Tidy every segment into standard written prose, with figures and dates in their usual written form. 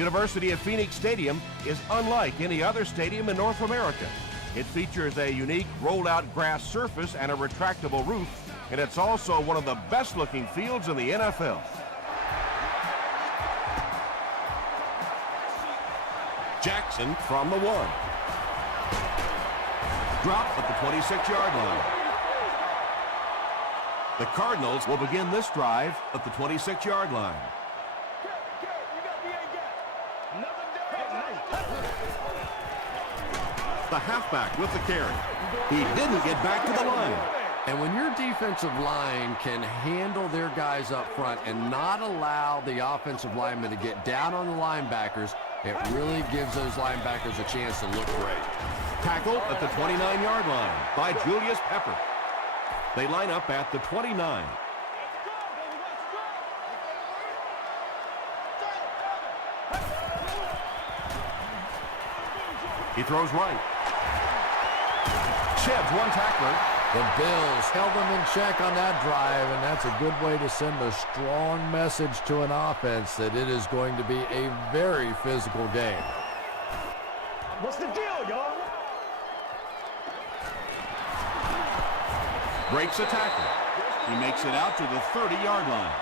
University of Phoenix Stadium is unlike any other stadium in North America. It features a unique rolled-out grass surface and a retractable roof, and it's also one of the best-looking fields in the NFL. Jackson from the 1. Drop at the 26-yard line. The Cardinals will begin this drive at the 26-yard line. The halfback with the carry. He didn't get back to the line. And when your defensive line can handle their guys up front and not allow the offensive linemen to get down on the linebackers, it really gives those linebackers a chance to look great. Tackle at the 29-yard line by Julius Pepper. They line up at the 29. He throws right. Sheds one tackler. The Bills held them in check on that drive, and that's a good way to send a strong message to an offense that it is going to be a very physical game. What's the deal, y'all? Breaks a tackle. He makes it out to the 30-yard line.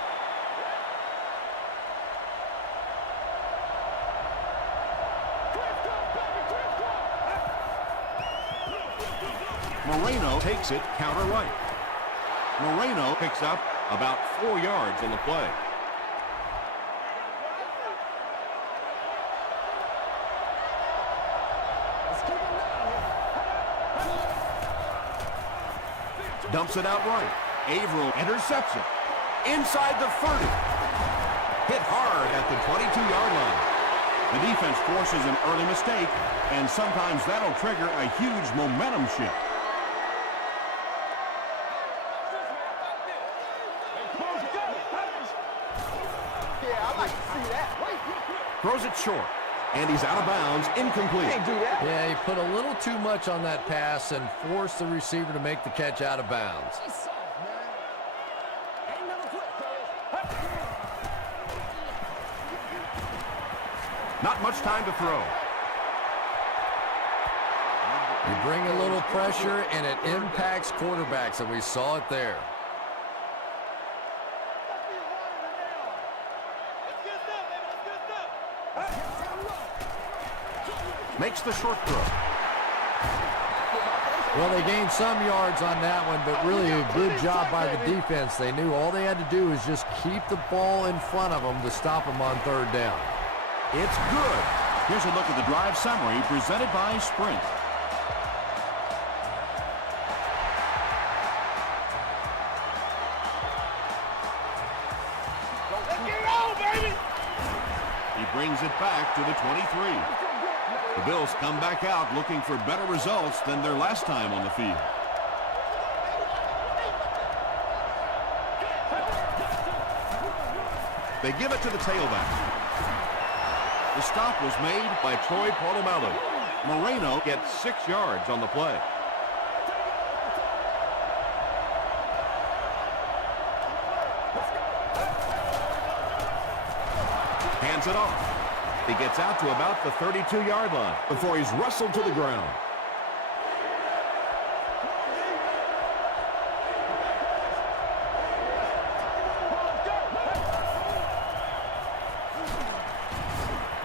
Moreno takes it counter right. Moreno picks up about 4 yards on the play. Dumps it out right. Averill intercepts it. Inside the 30. Hit hard at the 22-yard line. The defense forces an early mistake, and sometimes that'll trigger a huge momentum shift. Throws it short, and he's out of bounds, incomplete. Can't do that. Yeah, he put a little too much on that pass and forced the receiver to make the catch out of bounds. Not much time to throw. You bring a little pressure, and it impacts quarterbacks, and we saw it there. Makes the short throw. Well, they gained some yards on that one, but really a good job by the defense. They knew all they had to do was just keep the ball in front of them to stop them on third down. It's good. Here's a look at the drive summary presented by Sprint. Let's get it on, baby! He brings it back to the 23. The Bills come back out looking for better results than their last time on the field. They give it to the tailback. The stop was made by Troy Polamalu. Moreno gets 6 yards on the play. Hands it off. He gets out to about the 32-yard line before he's wrestled to the ground.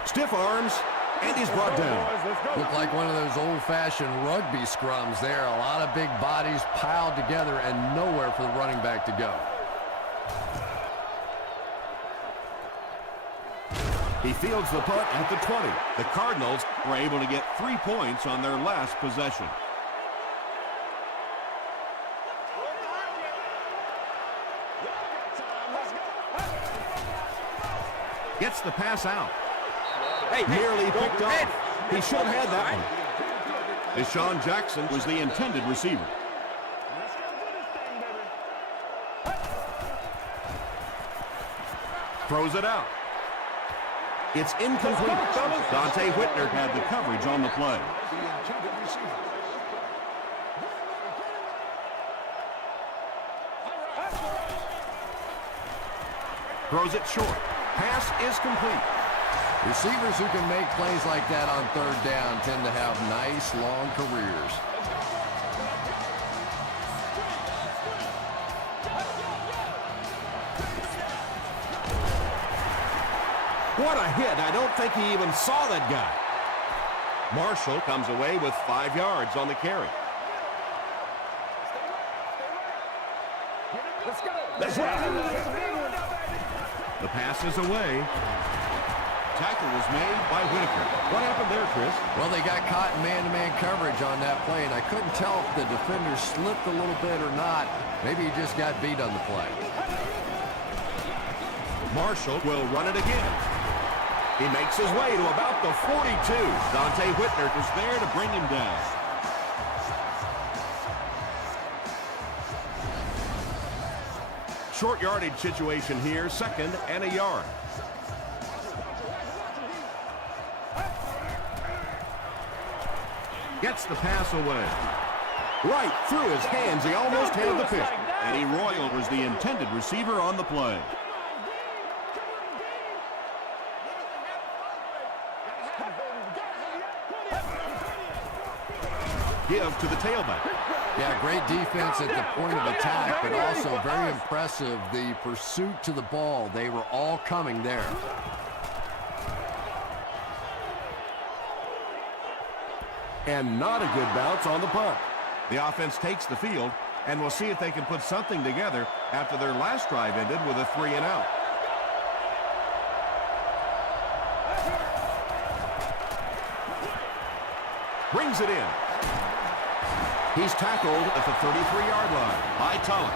Stiff arms, and he's brought down. Looked like one of those old-fashioned rugby scrums there. A lot of big bodies piled together and nowhere for the running back to go. He fields the punt at the 20. The Cardinals were able to get 3 points on their last possession. Gets the pass out. Nearly picked off. He should have had that one. Deshaun Jackson was the intended receiver. Throws it out. It's incomplete. Dante Whitner had the coverage on the play. Throws it short. Pass is complete. Receivers who can make plays like that on third down tend to have nice, long careers. What a hit. I don't think he even saw that guy. Marshall comes away with 5 yards on the carry. Let's go. The pass is away. Tackle was made by Whitaker. What happened there, Chris? Well, they got caught in man-to-man coverage on that play, and I couldn't tell if the defender slipped a little bit or not. Maybe he just got beat on the play. Marshall will run it again. He makes his way to about the 42. Dante Whitner was there to bring him down. Short yardage situation here, 2nd and a yard. Gets the pass away. Right through his hands. He almost had the pitch. Eddie Royal was the intended receiver on the play. Give to the tailback. Yeah, great defense at the point of attack, but also very impressive the pursuit to the ball. They were all coming there. And not a good bounce on the punt. The offense takes the field, and we'll see if they can put something together after their last drive ended with a 3-and-out. Brings it in. He's tackled at the 33-yard line by Tulloch.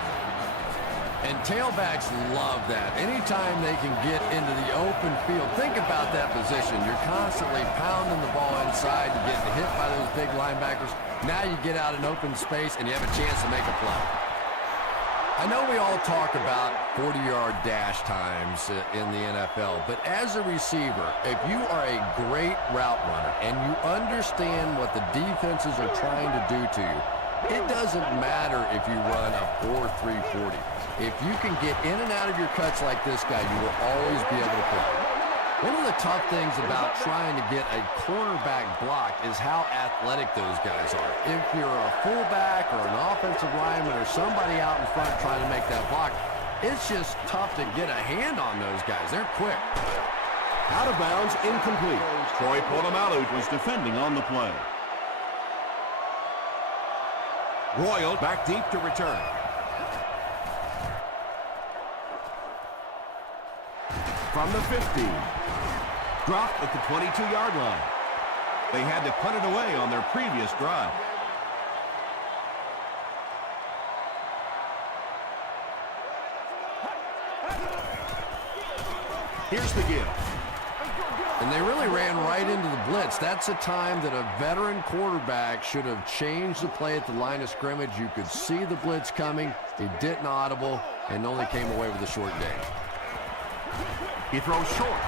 And tailbacks love that. Anytime they can get into the open field, think about that position. You're constantly pounding the ball inside and getting hit by those big linebackers. Now you get out in open space and you have a chance to make a play. I know we all talk about 40-yard dash times in the NFL, but as a receiver, if you are a great route runner and you understand what the defenses are trying to do to you, it doesn't matter if you run a 4.340. If you can get in and out of your cuts like this guy, you will always be able to play. One of the tough things about trying to get a cornerback block is how athletic those guys are. If you're a fullback or an offensive lineman or somebody out in front trying to make that block, it's just tough to get a hand on those guys. They're quick. Out of bounds, incomplete. Troy Polamalu was defending on the play. Royal back deep to return. From the 15. Dropped at the 22-yard line. They had to punt it away on their previous drive. Here's the give. And they really ran right into the blitz. That's a time that a veteran quarterback should have changed the play at the line of scrimmage. You could see the blitz coming. He didn't audible and only came away with a short gain. He throws short.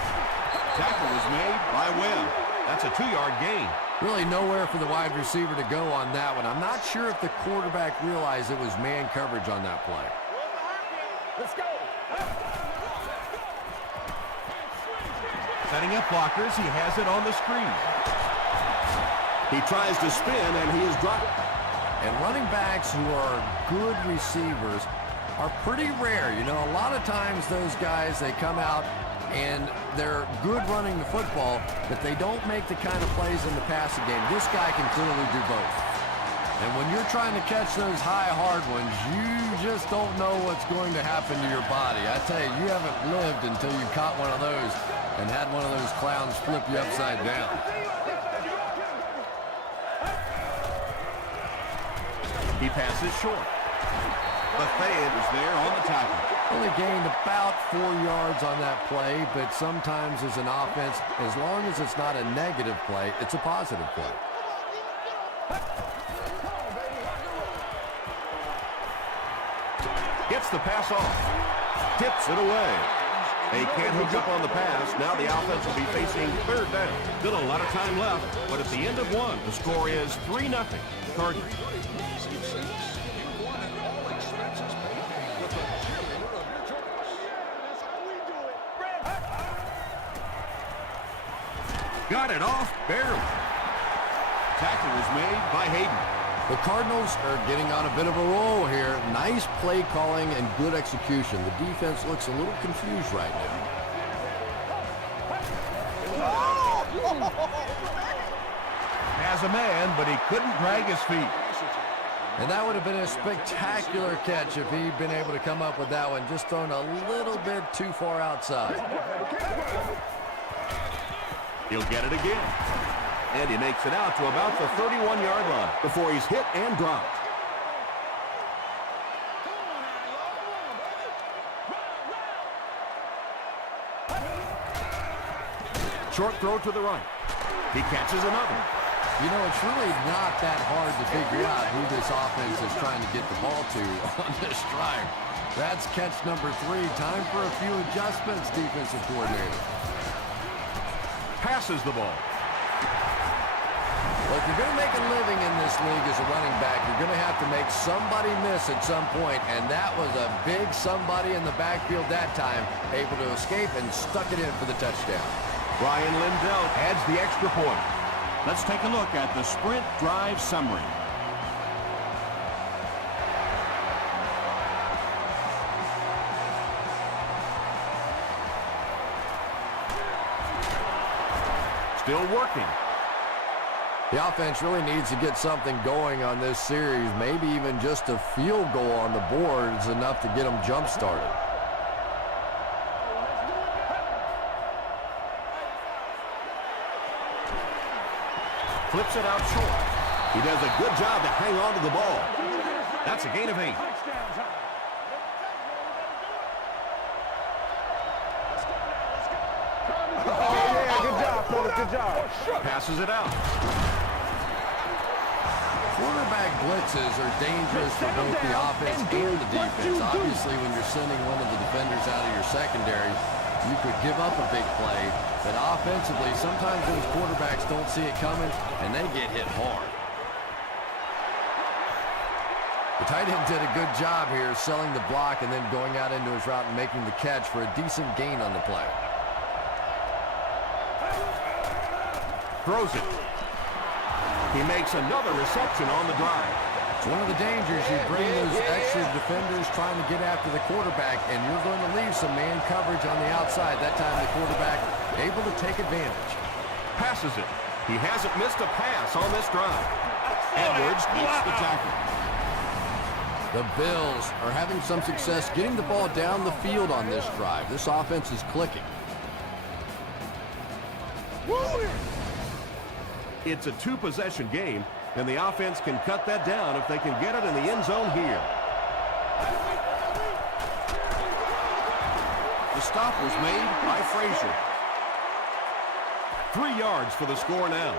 Tackle was made by Webb. That's a 2-yard gain. Really nowhere for the wide receiver to go on that one. I'm not sure if the quarterback realized it was man coverage on that play. Let's go. Setting up blockers, he has it on the screen. He tries to spin, and he is dropped. And running backs who are good receivers are pretty rare. You know, a lot of times those guys, they come out and they're good running the football, but they don't make the kind of plays in the passing game. This guy can clearly do both. And when you're trying to catch those high, hard ones, you just don't know what's going to happen to your body. I tell you, you haven't lived until you caught one of those and had one of those clowns flip you upside down. He passes short. Buffet is there on the tackle. Only gained about 4 yards on that play, but sometimes as an offense, as long as it's not a negative play, it's a positive play. Gets the pass off. Tips it away. They can't hook up on the pass. Now the offense will be facing third down. Still a lot of time left, but at the end of one, the score is 3-0 Cardinals. Got it off barely. Tackle was made by Hayden. The Cardinals are getting on a bit of a roll here. Nice play calling and good execution. The defense looks a little confused right now. Has a man, but he couldn't drag his feet. And that would have been a spectacular catch if he'd been able to come up with that one, just thrown a little bit too far outside. He'll get it again. And he makes it out to about the 31-yard line before he's hit and dropped. Short throw to the right. He catches another. You know, it's really not that hard to figure out who this offense is trying to get the ball to on this drive. That's catch number 3. Time for a few adjustments, defensive coordinator. Passes the ball. Well, if you're going to make a living in this league as a running back, you're going to have to make somebody miss at some point, and that was a big somebody in the backfield that time, able to escape and stuck it in for the touchdown. Ryan Lindell adds the extra point. Let's take a look at the sprint drive summary. Still working. The offense really needs to get something going on this series. Maybe even just a field goal on the board is enough to get them jump-started. Flips it out short. He does a good job to hang on to the ball. That's a gain of 8. Good job, fellas. Good job. Passes it out. Quarterback blitzes are dangerous for both the offense and the defense. Obviously, when you're sending one of the defenders out of your secondary, you could give up a big play. But offensively, sometimes those quarterbacks don't see it coming, and they get hit hard. The tight end did a good job here selling the block and then going out into his route and making the catch for a decent gain on the play. Throws it. He makes another reception on the drive. It's one of the dangers. You bring those extra defenders trying to get after the quarterback, and you're going to leave some man coverage on the outside. That time the quarterback able to take advantage. Passes it. He hasn't missed a pass on this drive. Edwards makes the tackle. The Bills are having some success getting the ball down the field on this drive. This offense is clicking. It's a 2-possession game, and the offense can cut that down if they can get it in the end zone here. The stop was made by Frazier. 3 yards for the score now.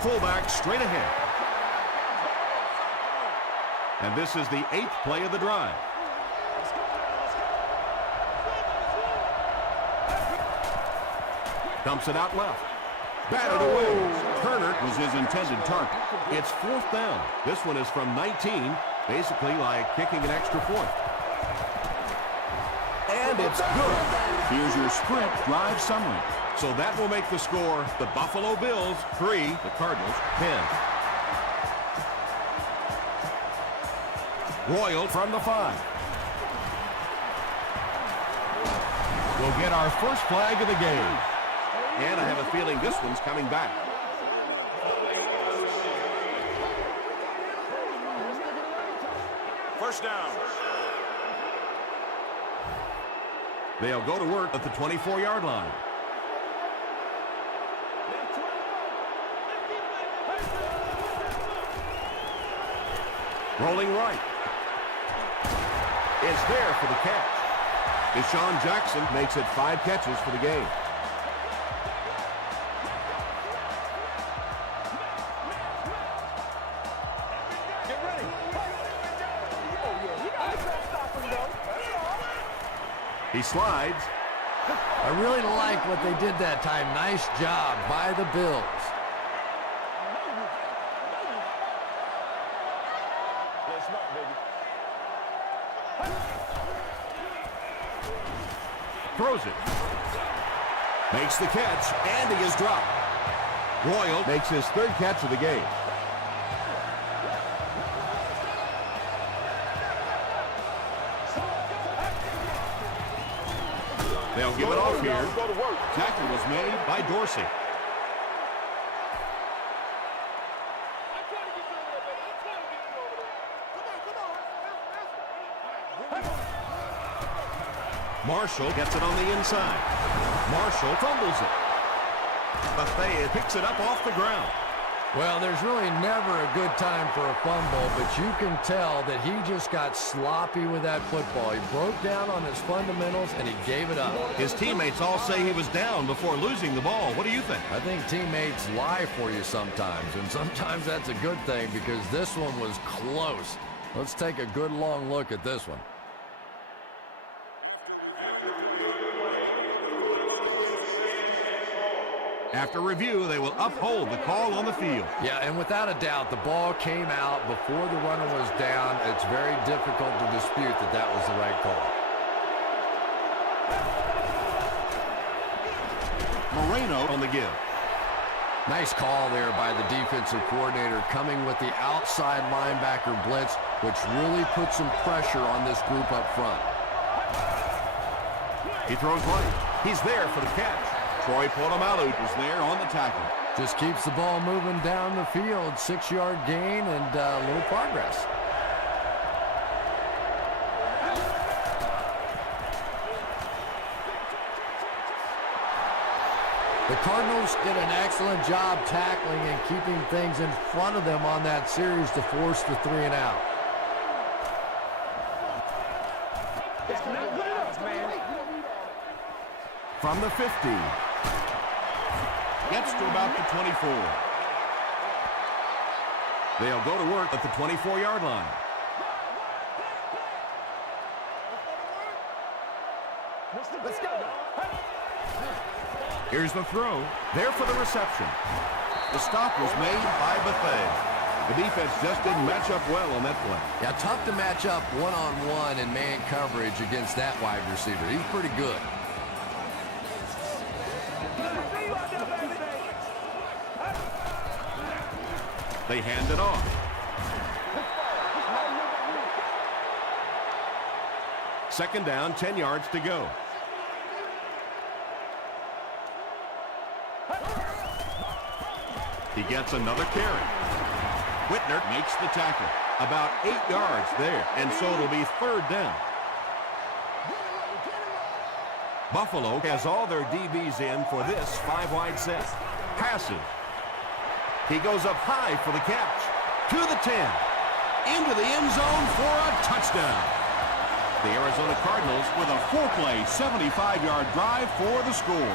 Fullback straight ahead. And this is the 8th play of the drive. Dumps it out left. Batted away. Turner was his intended target. It's 4th down. This one is from 19, basically like kicking an extra point. And it's good. Here's your sprint drive summary. So that will make the score the Buffalo Bills 3, the Cardinals 10. Royal from the 5. We'll get our first flag of the game. And I have a feeling this one's coming back. First down. They'll go to work at the 24-yard line. Rolling right. It's there for the catch. Deshaun Jackson makes it 5 catches for the game. He slides. I really like what they did that time. Nice job by the Bills. Throws it. Makes the catch, and he is dropped. Royal makes his third catch of the game. They'll give it off here. Tackle was made by Dorsey. Marshall gets it on the inside. Marshall fumbles it. Buffet picks it up off the ground. Well, there's really never a good time for a fumble, but you can tell that he just got sloppy with that football. He broke down on his fundamentals, and he gave it up. His teammates all say he was down before losing the ball. What do you think? I think teammates lie for you sometimes, and sometimes that's a good thing because this one was close. Let's take a good long look at this one. After review, they will uphold the call on the field. Yeah, and without a doubt, the ball came out before the runner was down. It's very difficult to dispute that that was the right call. Moreno on the give. Nice call there by the defensive coordinator, coming with the outside linebacker blitz, which really put some pressure on this group up front. He throws right. He's there for the catch. Troy Polamalu is there on the tackle. Just keeps the ball moving down the field. 6-yard gain and a little progress. The Cardinals did an excellent job tackling and keeping things in front of them on that series to force the 3-and-out. From the 50. Gets to about the 24. They'll go to work at the 24-yard line. Let's go. Here's the throw. There for the reception. The stop was made by Buffet. The defense just didn't match up well on that play. Yeah, tough to match up one-on-one in man coverage against that wide receiver. He's pretty good. They hand it off. Second down, 10 yards to go. He gets another carry. Whitner makes the tackle. About 8 yards there, and so it'll be third down. Buffalo has all their DBs in for this 5-wide set. Passes. He goes up high for the catch. To the 10. Into the end zone for a touchdown. The Arizona Cardinals with a 4-play, 75-yard drive for the score.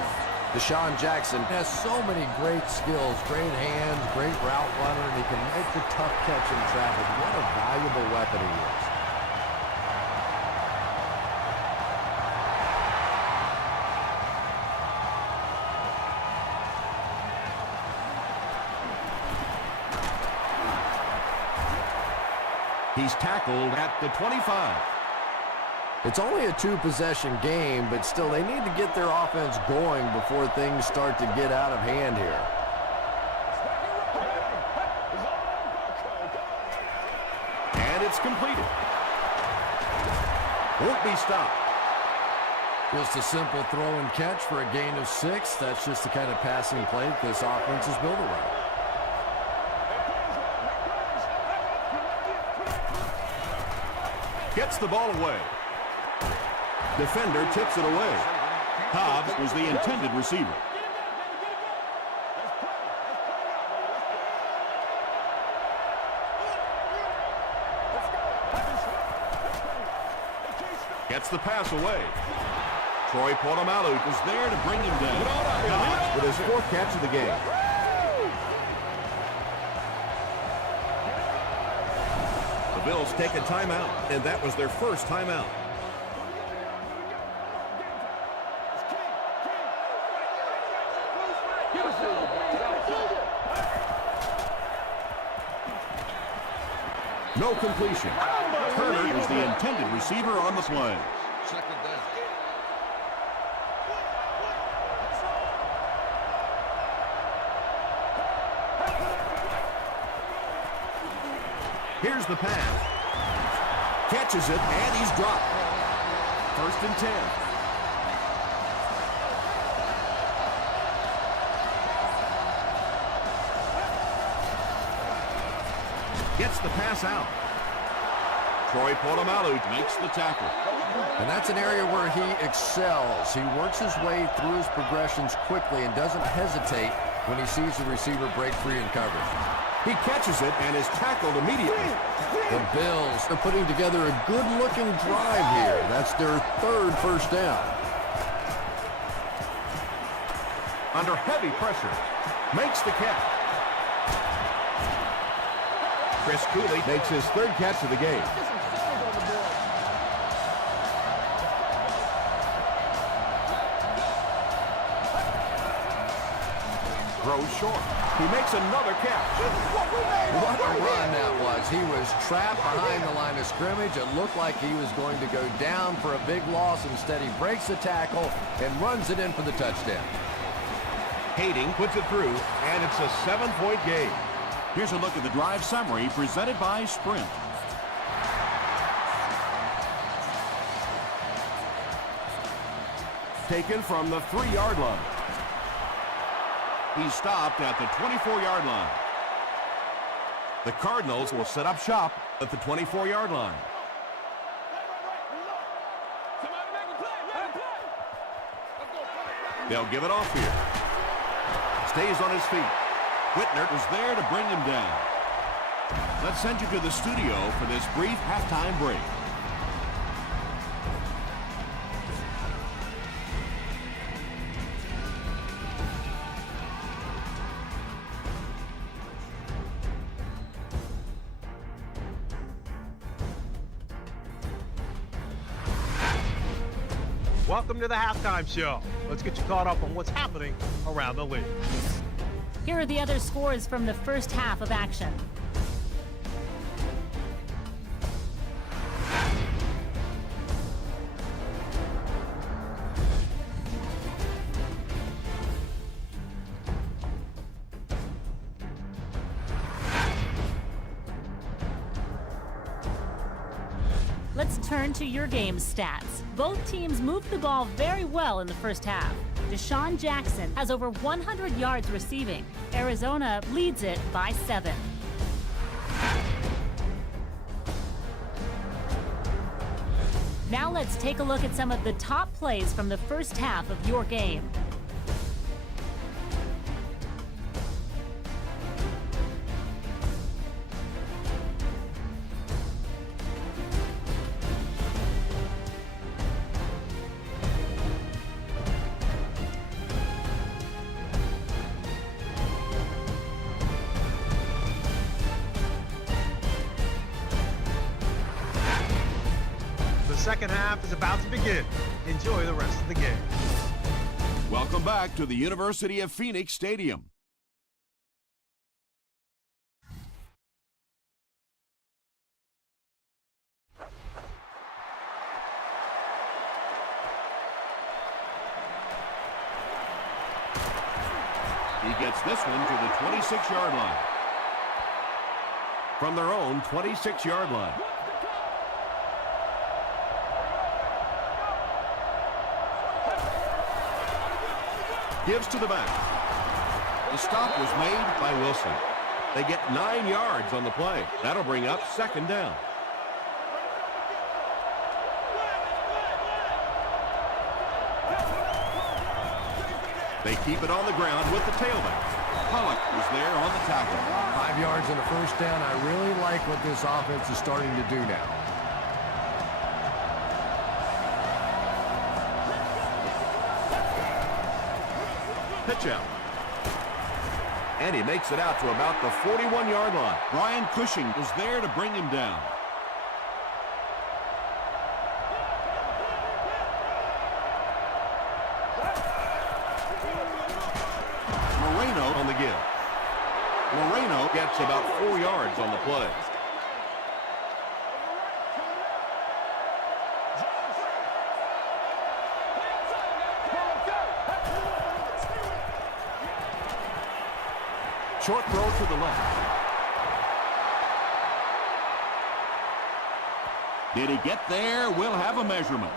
Deshaun Jackson has so many great skills, great hands, great route runner, and he can make the tough catch in traffic. What a valuable weapon he is. He's tackled at the 25. It's only a 2-possession game, but still they need to get their offense going before things start to get out of hand here. And it's completed. Won't be stopped. Just a simple throw and catch for a gain of 6. That's just the kind of passing play that this offense is built around. Gets the ball away. Defender tips it away. Hobbs was the intended receiver. Gets the pass away. Troy Polamalu is there to bring him down. Hobbs with his 4th catch of the game. The Bills take a timeout, and that was their first timeout. No completion. Turner is the intended receiver on the play. Here's the pass. Catches it, and he's dropped. 1st and 10. Gets the pass out. Troy Polamalu makes the tackle. And that's an area where he excels. He works his way through his progressions quickly and doesn't hesitate when he sees the receiver break free in coverage. He catches it and is tackled immediately. The Bills are putting together a good-looking drive here. That's their 3rd first down. Under heavy pressure, makes the catch. Chris Cooley makes his 3rd catch of the game. Throws short. He makes another catch. What a run that was. He was trapped behind the line of scrimmage. It looked like he was going to go down for a big loss. Instead, he breaks the tackle and runs it in for the touchdown. Hayden puts it through, and it's a 7-point game. Here's a look at the drive summary presented by Sprint. Taken from the 3-yard line. He's stopped at the 24-yard line. The Cardinals will set up shop at the 24-yard line. They'll give it off here. Stays on his feet. Whitner was there to bring him down. Let's send you to the studio for this brief halftime break. Welcome to the halftime show. Let's get you caught up on what's happening around the league. Here are the other scores from the first half of action. Let's turn to your game stats. Both teams moved the ball very well in the first half. Deshaun Jackson has over 100 yards receiving. Arizona leads it by 7. Now let's take a look at some of the top plays from the first half of your game. The second half is about to begin. Enjoy the rest of the game. Welcome back to the University of Phoenix Stadium. He gets this one to the 26-yard line. From their own 26-yard line. Gives to the back. The stop was made by Wilson. They get 9 yards on the play. That'll bring up 2nd down. They keep it on the ground with the tailback. Pollock was there on the tackle. 5 yards and a first down. I really like what this offense is starting to do now. Pitch out. And he makes it out to about the 41-yard line. Brian Cushing was there to bring him down. Moreno on the give. Moreno gets about 4 yards on the play. Short throw to the left. Did he get there? We'll have a measurement.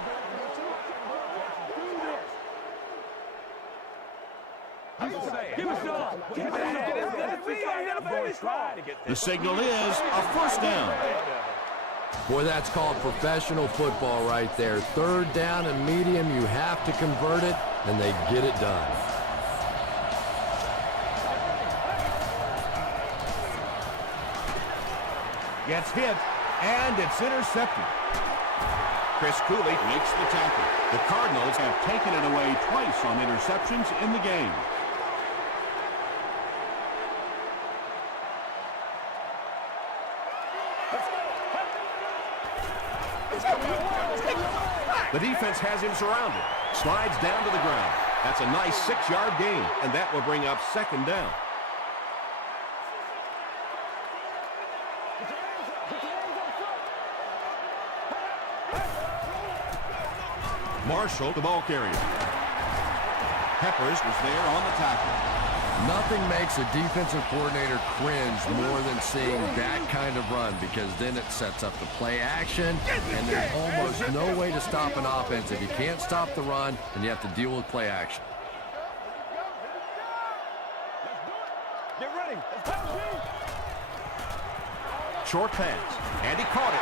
The signal is a first down. Boy, that's called professional football right there. Third down and medium, you have to convert it, and they get it done. Gets hit, and it's intercepted. Chris Cooley makes the tackle. The Cardinals have taken it away twice on interceptions in the game. The defense has him surrounded. Slides down to the ground. That's a nice 6-yard gain, and that will bring up second down. Marshall, the ball carrier. Peppers was there on the tackle. Nothing makes a defensive coordinator cringe more than seeing that kind of run, because then it sets up the play action, and there's almost no way to stop an offense if you can't stop the run, and you have to deal with play action. Get ready. Short pass, and he caught it.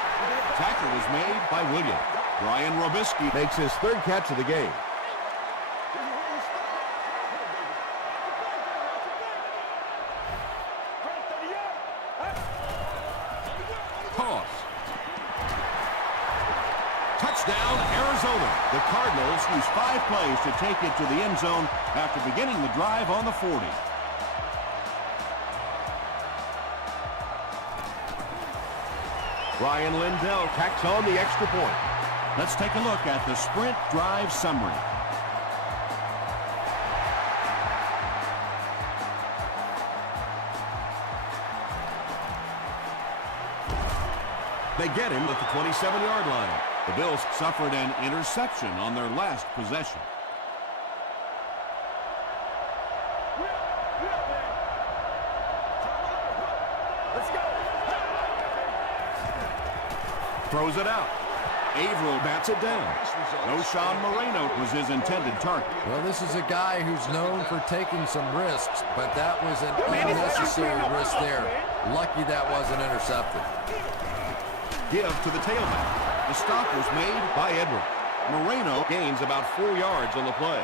Tackle was made by Williams. Ryan Robisky makes his third catch of the game. Toss. Touchdown, Arizona. The Cardinals use 5 plays to take it to the end zone after beginning the drive on the 40. Ryan Lindell tacks on the extra point. Let's take a look at the sprint drive summary. They get him at the 27-yard line. The Bills suffered an interception on their last possession. Throws it out. Averill bats it down. No, Sean Moreno was his intended target. Well, this is a guy who's known for taking some risks, but that was an unnecessary risk there. Lucky that wasn't intercepted. Give to the tailback. The stop was made by Edwards. Moreno gains about 4 yards on the play.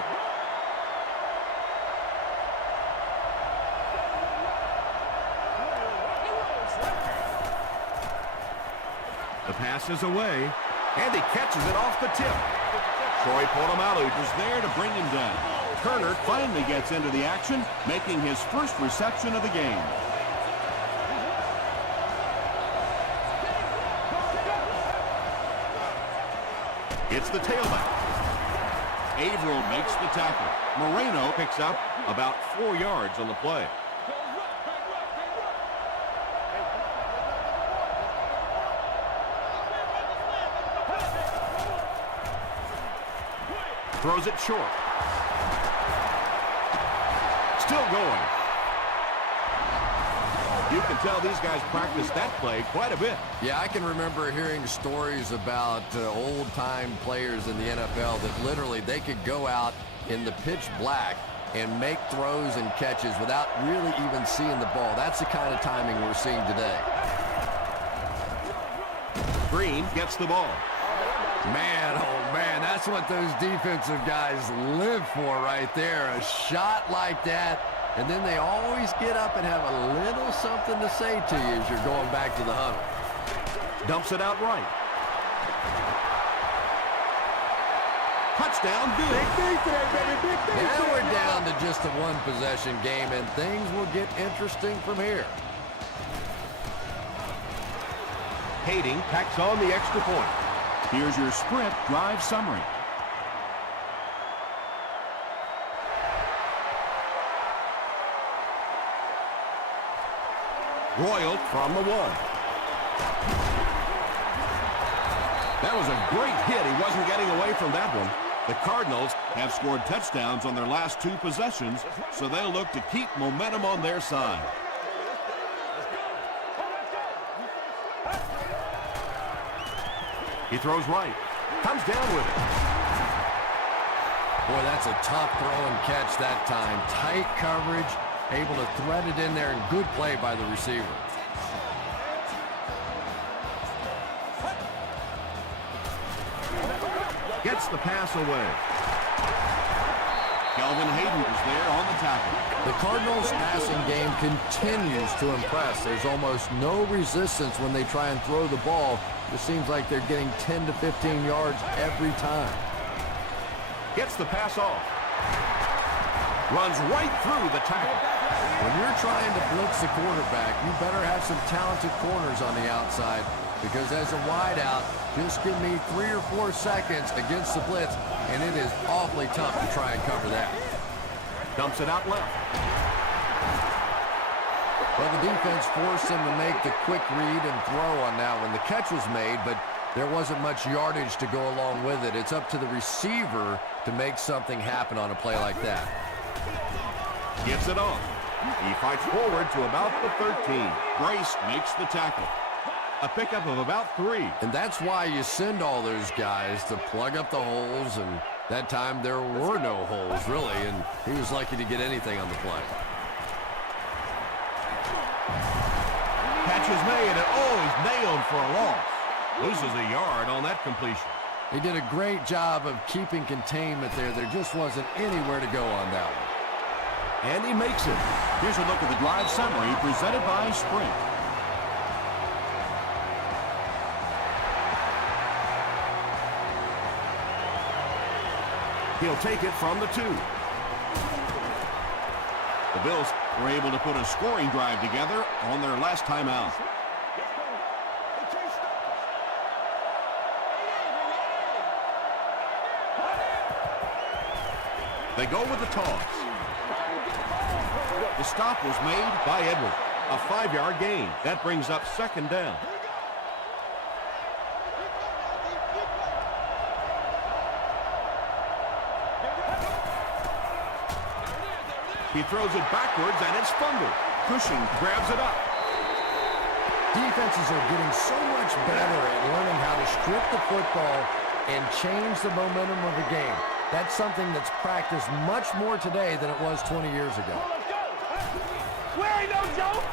The pass is away, and he catches it off the tip. Troy Polamalu was there to bring him down. Turner finally gets into the action, making his first reception of the game. It's the tailback. Averill makes the tackle. Moreno picks up about 4 yards on the play. Throws it short. Still going. You can tell these guys practice that play quite a bit. Yeah, I can remember hearing stories about old-time players in the NFL that literally they could go out in the pitch black and make throws and catches without really even seeing the ball. That's the kind of timing we're seeing today. Green gets the ball. Man, oh man, that's what those defensive guys live for right there. A shot like that, and then they always get up and have a little something to say to you as you're going back to the huddle. Dumps it out right. Touchdown, good. Big thing today, baby. Big thing. Now we're down to just a one-possession game, and things will get interesting from here. Hayden tacks on the extra point. Here's your sprint drive summary. Royal from the 1. That was a great hit. He wasn't getting away from that one. The Cardinals have scored touchdowns on their last 2 possessions, so they'll look to keep momentum on their side. He throws right. Comes down with it. Boy, that's a tough throw and catch that time. Tight coverage, able to thread it in there, and good play by the receiver. Gets the pass away. Kelvin Hayden is there on the tackle. The Cardinals' passing game continues to impress. There's almost no resistance when they try and throw the ball. It seems like they're getting 10 to 15 yards every time. Gets the pass off. Runs right through the tackle. When you're trying to blitz the quarterback, you better have some talented corners on the outside, because as a wideout, just give me 3 or 4 seconds against the blitz, and it is awfully tough to try and cover that. Dumps it out left. Well, the defense forced him to make the quick read and throw on that one. The catch was made, but there wasn't much yardage to go along with it. It's up to the receiver to make something happen on a play like that. Gets it off. He fights forward to about the 13. Grace makes the tackle. A pickup of about 3. And that's why you send all those guys to plug up the holes, and that time there were no holes, really, and he was lucky to get anything on the play. Catch is made, and he's nailed for a loss. Loses a yard on that completion. He did a great job of keeping containment there. There just wasn't anywhere to go on that one. And he makes it. Here's a look at the drive summary presented by Sprint. He'll take it from the 2. The Bills were able to put a scoring drive together on their last time out. They go with the toss. The stop was made by Edwards. A 5-yard gain. That brings up 2nd down. He throws it backwards, and it's fumbled. Cushing grabs it up. Defenses are getting so much better at learning how to strip the football and change the momentum of the game. That's something that's practiced much more today than it was 20 years ago. Where ain't no joke?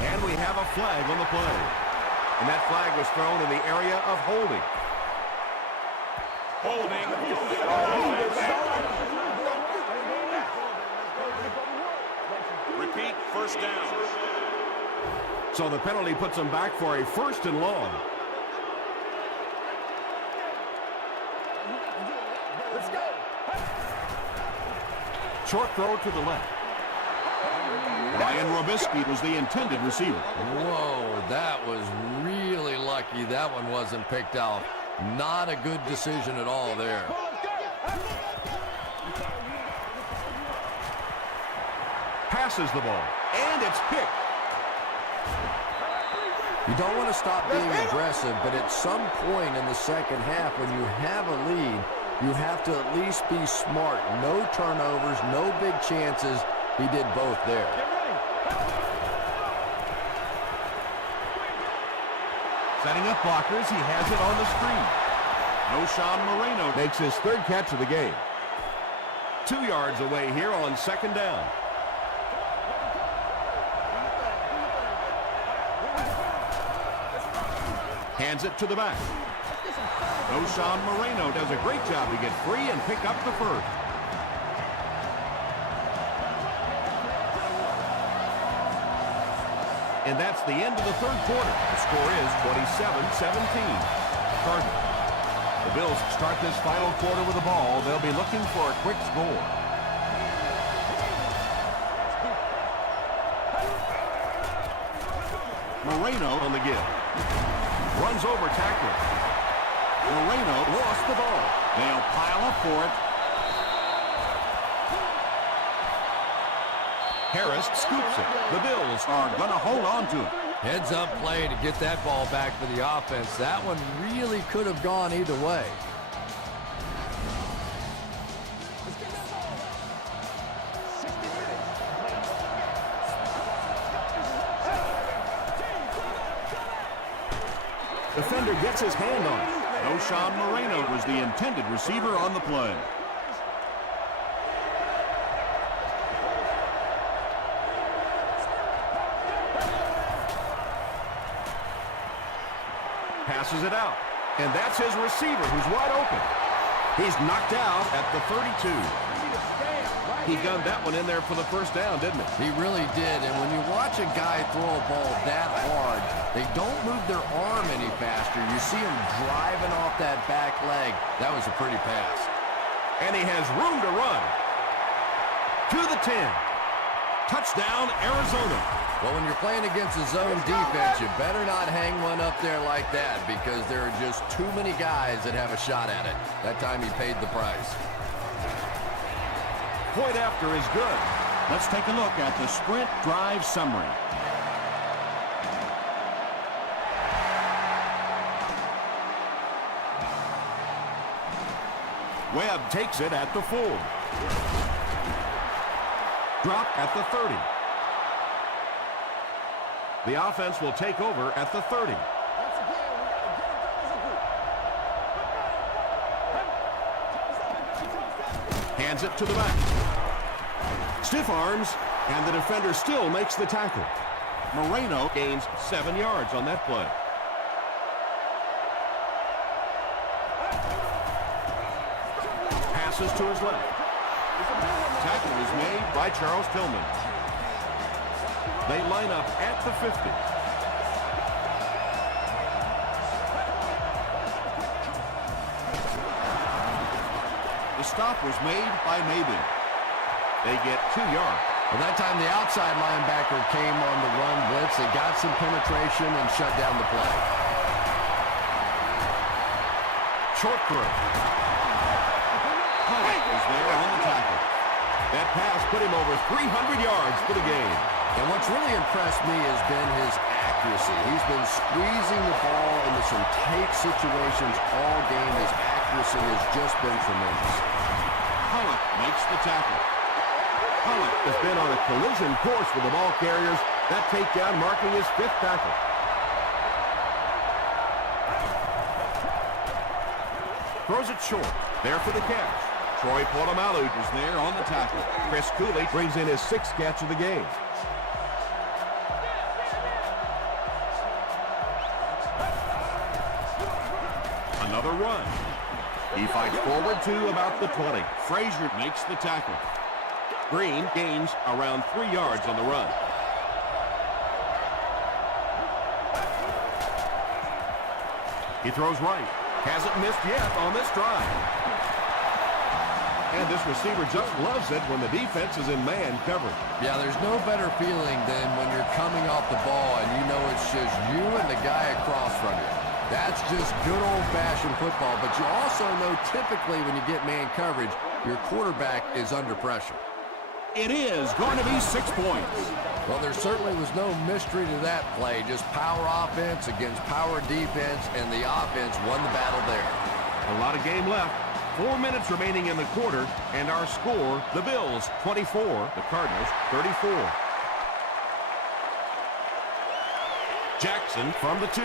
And we have a flag on the play. And that flag was thrown in the area of holding. Holding. Repeat, first down. So the penalty puts them back for a 1st and long. Let's go. Short throw to the left. Ryan Robisky was the intended receiver. Whoa, that was really lucky that one wasn't picked off. Not a good decision at all there. Passes the ball, and it's picked. You don't want to stop being aggressive, but at some point in the second half, when you have a lead, you have to at least be smart. No turnovers, no big chances. He did both there. Setting up blockers, he has it on the screen. Noshawn Moreno makes his 3rd catch of the game. 2 yards away here on 2nd down. Hands it to the back. Noshawn Moreno does a great job to get free and pick up the 1st. And that's the end of the 3rd quarter. The score is 27-17. Cardinals. The Bills start this final quarter with the ball. They'll be looking for a quick score. Moreno on the give. Runs over tackler. Moreno lost the ball. They'll pile up for it. Harris scoops it. The Bills are going to hold on to it. Heads up play to get that ball back for the offense. That one really could have gone either way. Defender gets his hand on it. O'Shawn Moreno was the intended receiver on the play. Passes it out. And that's his receiver who's wide open. He's knocked out at the 32. He gunned that one in there for the first down, didn't he? He really did. And when you watch a guy throw a ball that hard, they don't move their arm any faster. You see him driving off that back leg. That was a pretty pass. And he has room to run. To the 10. Touchdown, Arizona. Well, when you're playing against a zone defense, you better not hang one up there like that because there are just too many guys that have a shot at it. That time he paid the price. Point after is good. Let's take a look at the sprint drive summary. Webb takes it at the 4. Drop at the 30. The offense will take over at the 30. Hands it to the back. Stiff arms, and the defender still makes the tackle. Moreno gains 7 yards on that play. Passes to his left. Tackle is made by Charles Tillman. They line up at the 50. The stop was made by Maben. They get 2 yards. Well, that time the outside linebacker came on the run blitz. They got some penetration and shut down the play. Short throw. Hunt is there on the tackle. That pass put him over 300 yards for the game. And what's really impressed me has been his accuracy. He's been squeezing the ball into some tight situations all game. His accuracy has just been tremendous. Pollock makes the tackle. Pollock has been on a collision course with the ball carriers. That takedown marking his 5th tackle. Throws it short. There for the catch. Troy Polamalu is there on the tackle. Chris Cooley brings in his 6th catch of the game. Another run. He fights forward to about the 20. Frazier makes the tackle. Green gains around 3 yards on the run. He throws right. Hasn't missed yet on this drive. And this receiver just loves it when the defense is in man coverage. Yeah, there's no better feeling than when you're coming off the ball and you know it's just you and the guy across from you. That's just good old-fashioned football, but you also know typically when you get man coverage, your quarterback is under pressure. It is going to be 6 points. Well, there certainly was no mystery to that play. Just power offense against power defense, and the offense won the battle there. A lot of game left. 4 minutes remaining in the quarter, and our score, the Bills 24, the Cardinals 34. Jackson from the 2.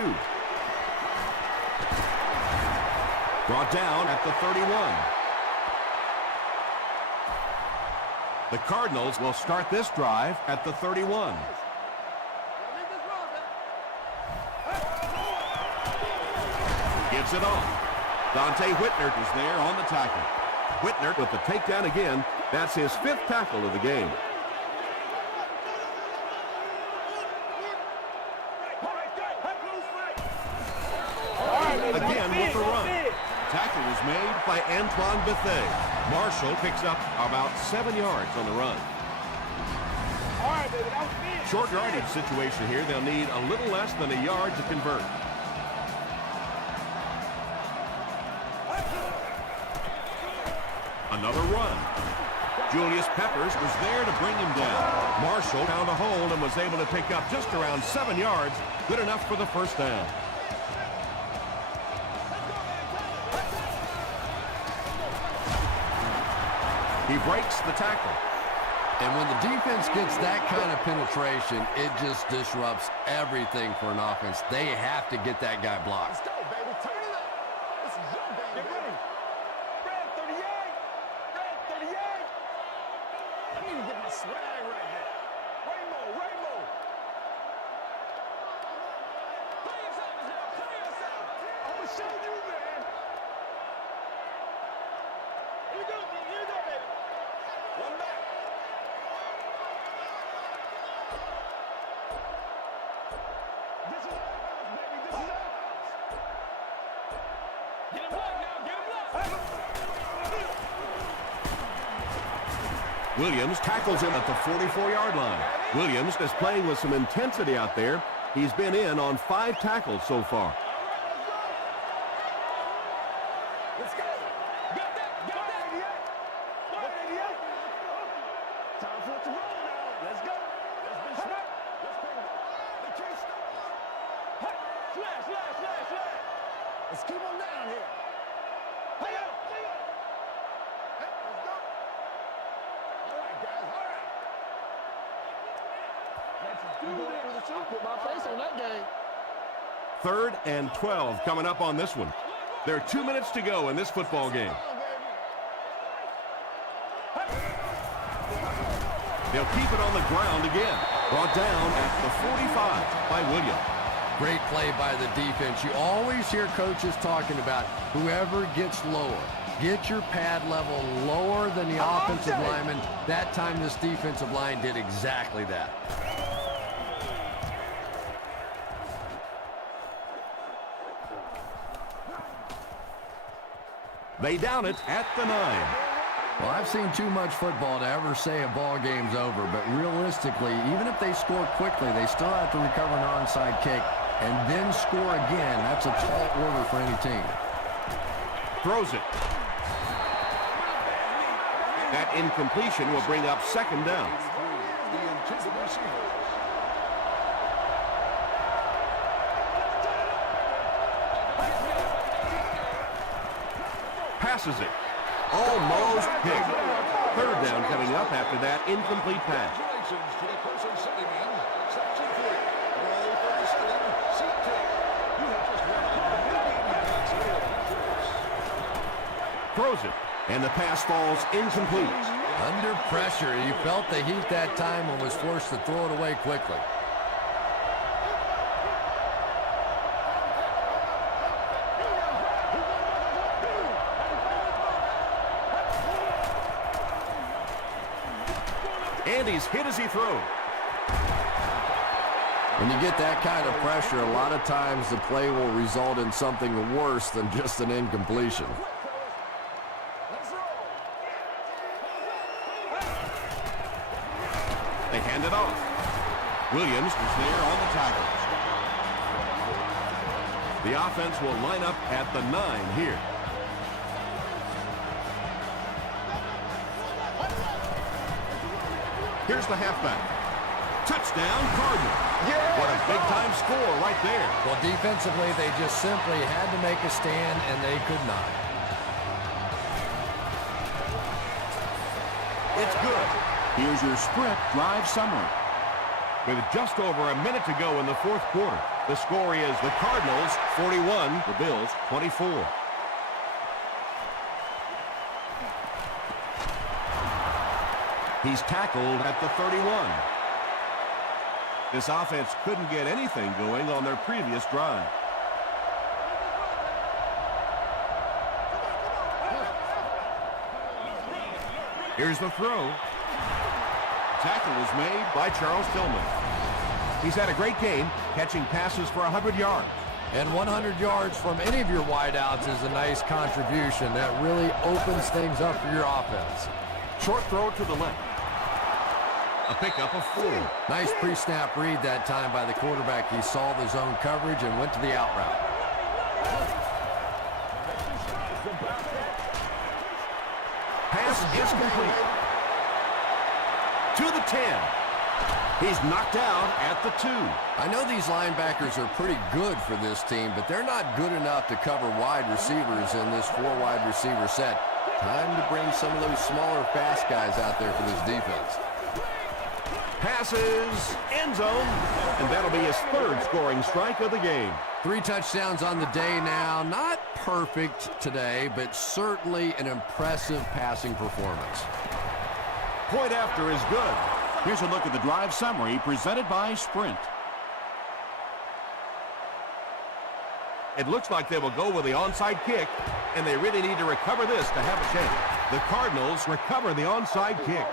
Brought down at the 31. The Cardinals will start this drive at the 31. Gives it off. Dante Whitner is there on the tackle. Whitner with the takedown again. That's his 5th tackle of the game. Again with the run. Tackle is made by Antoine Bethea. Marshall picks up about 7 yards on the run. Short yardage situation here. They'll need a little less than a yard to convert. Another run. Julius Peppers was there to bring him down. Marshall found a hole and was able to pick up just around 7 yards. Good enough for the first down. He breaks the tackle. And when the defense gets that kind of penetration, it just disrupts everything for an offense. They have to get that guy blocked. Let's go, baby. Turn it up. This is your game. Get ready. Red 38. Red 38. I need to get my swag right now. Rainbow, rainbow. Play yourself now. Play yourself. I'm going to show you, man. Here you go. Here you go, baby. One back. This is our house, baby. This is our house. Get him blocked now. Get him blocked. Williams tackles him at the 44-yard line. Williams is playing with some intensity out there. He's been in on 5 tackles so far. Let's go. Got that. Got that. 88. Time for it to roll now. Let's go. Let's be smart. Let's pick it up. They can't stop us. Flash, flash, flash, flash. Let's keep on down here. Hey, yo. Hey, yo. Hey, let's go. All right, guys. All right. Let's do this. I put my face on that game. 3rd and 12 coming up on this one. There are 2 minutes to go in this football game. They'll keep it on the ground again. Brought down at the 45 by Williams. Great play by the defense. You always hear coaches talking about whoever gets lower. Get your pad level lower than the offensive lineman. That time this defensive line did exactly that. They down it at the 9. Well, I've seen too much football to ever say a ball game's over, but realistically, even if they score quickly, they still have to recover an onside kick and then score again. That's a tall order for any team. Throws it. That incompletion will bring up 2nd down. Passes it. Almost picked. 3rd down coming up after that incomplete pass. Throws it, and the pass falls incomplete. Under pressure, he felt the heat that time and was forced to throw it away quickly. And he's hit as he throws. When you get that kind of pressure, a lot of times the play will result in something worse than just an incompletion. They hand it off. Williams is there on the tackle. The offense will line up at the 9 here. Here's the halfback. Touchdown, Cardinals. Yeah. What a big-time score right there. Well, defensively, they just simply had to make a stand, and they could not. It's good. Here's your sprint drive summary. With just over a minute to go in the 4th quarter, the score is the Cardinals 41, the Bills 24. He's tackled at the 31. This offense couldn't get anything going on their previous drive. Here's the throw. Tackle was made by Charles Tillman. He's had a great game, catching passes for 100 yards. And 100 yards from any of your wideouts is a nice contribution. That really opens things up for your offense. Short throw to the left. A pickup of 4. Nice pre-snap read that time by the quarterback. He saw the zone coverage and went to the out route. Pass is complete. To the 10. He's knocked out at the 2. I know these linebackers are pretty good for this team, but they're not good enough to cover wide receivers in this 4 wide receiver set. Time to bring some of those smaller, fast guys out there for this defense. Passes, end zone, and that'll be his third scoring strike of the game. 3 touchdowns on the day now. Not perfect today, but certainly an impressive passing performance. Point after is good. Here's a look at the drive summary presented by Sprint. It looks like they will go with the onside kick, and they really need to recover this to have a chance. The Cardinals recover the onside kick.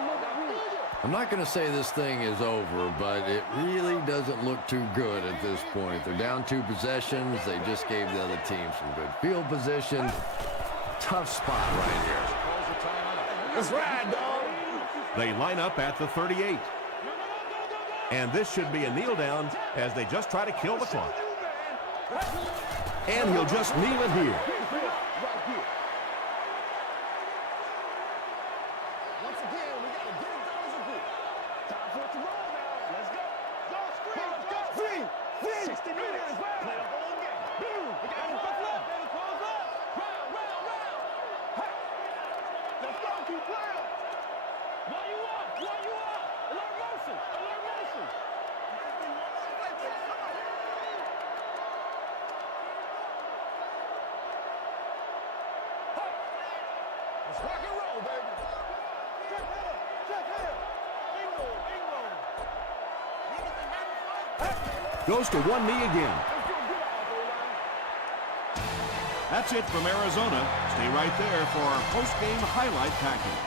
I'm not going to say this thing is over, but it really doesn't look too good at this point. They're down 2 possessions. They just gave the other team some good field position. Tough spot right here. Let's ride, dog. They line up at the 38. And this should be a kneel down as they just try to kill the clock. And he'll just kneel it here. Once again, we got to get it done as a group. Time for it to roll now. Let's go. Go, screen. Let's go. Free. 60 minutes. Play the whole game. Boom. We got it. What's left? Baby, close up. Round. Hey. Let's go. Keep playing. What you want? Alert motion. Let's rock and roll, baby. Check here. Goes to one knee again. That's it from Arizona. Stay right there for our post-game highlight package.